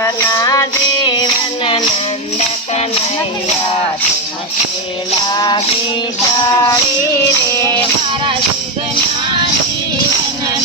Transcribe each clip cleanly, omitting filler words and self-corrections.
जुगना जीवन नंद कन्हैया तुमसे लागी तारी रे मारा जुगना जीवन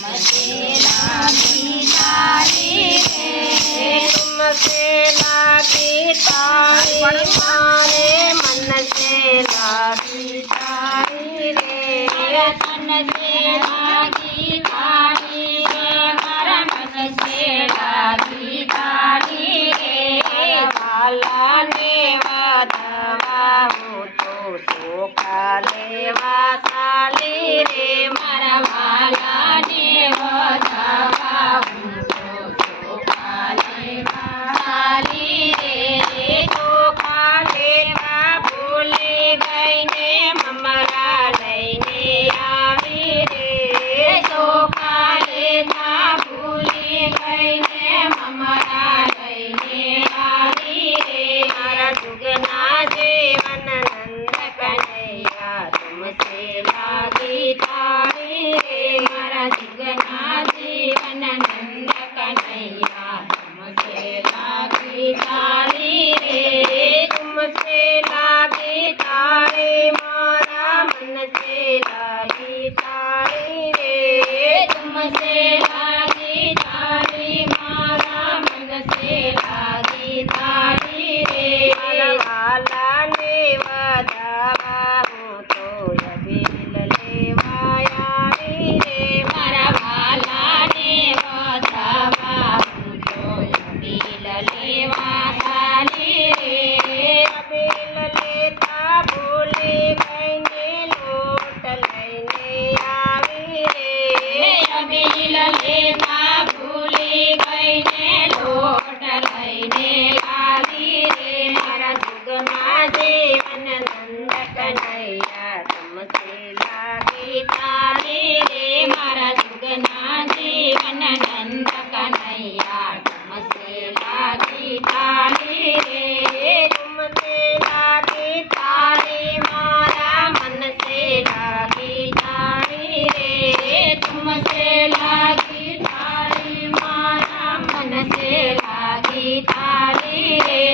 तुमसे लागी तारी रे तुमसे लागी तारी मारे मन से लागी तारी रे मन से लागी तारी रे मारा मन से लागी तारी रे वाला ने वादवा हो तो सोखा लेवा साली रे मारा वाला ने वादवा हो तो सोखा लेवा साली रे सोखा लेवा भूले गई ने ममरा लईने आवी रे सोखा लेवा भूले गई ने ममरा लईने आवी रे मारा जुगना जीवन नंद कन्हैया तुमसे लागी तारी रे मारा जुगना जीवन नंद कन्हैया तुमसे लागी तारी रे तुमसे लागी तारी मारा मन से लागी तारी रे तुमसे लागी तारी मारा मन से लागी तारी रे वाला ने वादवा हो तो अबील लेवाया रे मारा वाला ने वादवा हो तो अबील लेवा साली रे अबील लेता भूले गई ने लोट लईने आवी रे अबील लेता भूले गई ने लोट लईने आवी रे मारा जुगना जीवन नंद कन्हैया तुमसे लागी तारी रे मारा जुगना जीवन नंद कन्हैया तुमसे लागी तारी रे तुमसे लागी तारी मारा मन से लागी तारी रे तुमसे लागी तारी मारा मन से लागी तारी रे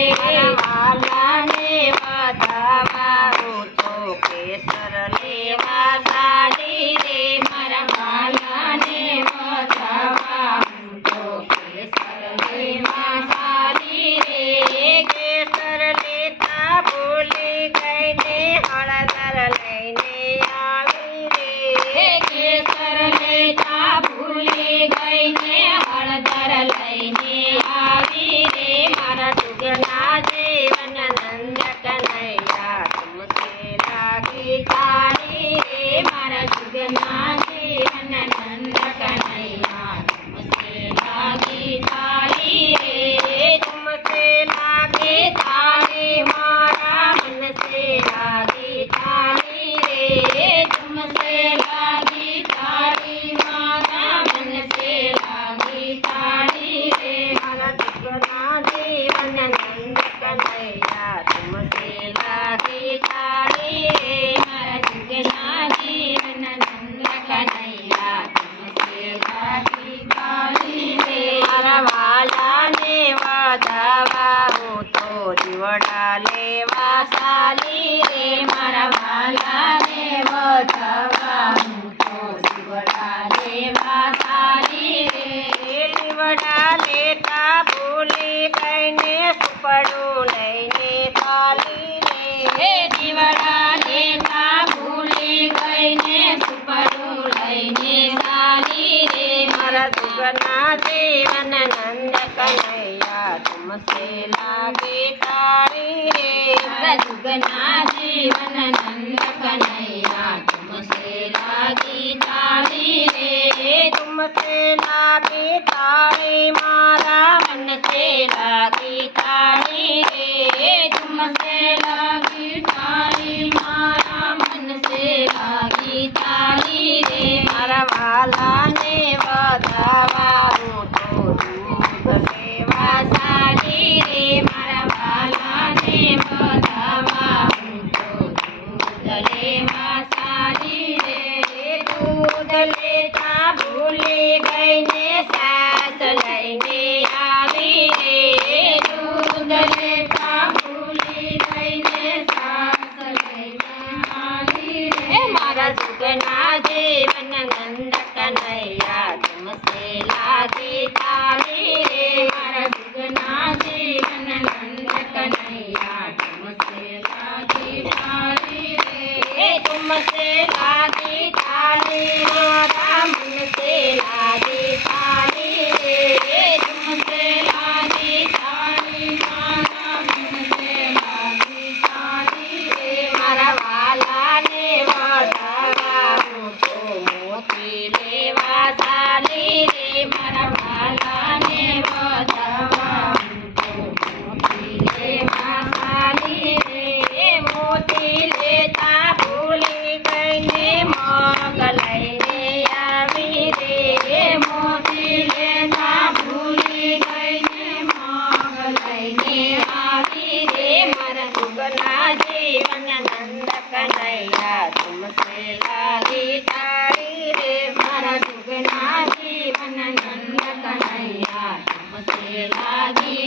वाला ने वादवा हो तो केसर लेवा साली रे मारा वाला ने वादवा हो तो केसर लेवा साली रे केसर लेता भूले गई ने हळदर लईने आवी रे केसर लेता भूले गई ने हळदर लईने आवी रे मारा जुगना जीवन नंद कन्हैया तुमसे लागी तारी रे मारा जुगना जीवन नंद कन्हैया तुमसे लागी तारी रे तुमसे लागी तारी मारा मन से लागी तारी रे तुमसे लागी तारी मारा मन से लागी तारी रे मारा जुगना जीवन नंद कन्हैया तुमसे लागी तारी रे मारा जुगना जीवन नंद कन्हैया तुमसे लागी तारी रे मारा वाला ने वादवा हो तो जीवड़ा लेवा साली रे मारा वाला ने वादवा हो तो जीवड़ा लेवा साली रे जीवड़ा लेता भूले गई ने सुपड़ू लईने साली रे जीवड़ा लेता भूले गई ने सुपड़ू लईने साली रे मारा जुगना जीवन नंद कन्हैया तुमसे लागी तारी रे जुगना जीवन नंद कन्हैया तुमसे लागी तारी रे तुमसे लागी तारी मारा मन से लागी तारी रे तुमसे लागी तारी मारा मन से लागी तारी रे मारा वाला ने वादवा हो तो दूध लेवा साली रे मारा वाला ने वादवा हो तो दूध लेवा साली रे दूध लेता भूले गई ने सास लागी ताली मारा मन से लागी ताली रे तुमसे लागी ताली मारा मन से लागी ताली रे मारा वाला ने वधावा तो मोती लेवा ताली रे मारा वाला ने वधावा तो मोती लेवा ताली रे मोती लेता भूली गई ने मग लઈને આવી રે મોતી લેતા ભૂલી ગઈ ને મગ લઈને આવી રે મારા સુગના જીવન નંદ કનૈયા तुमसे लागी ताली रे मारा सुगना जीवन नंद कनैया तुमसे लागी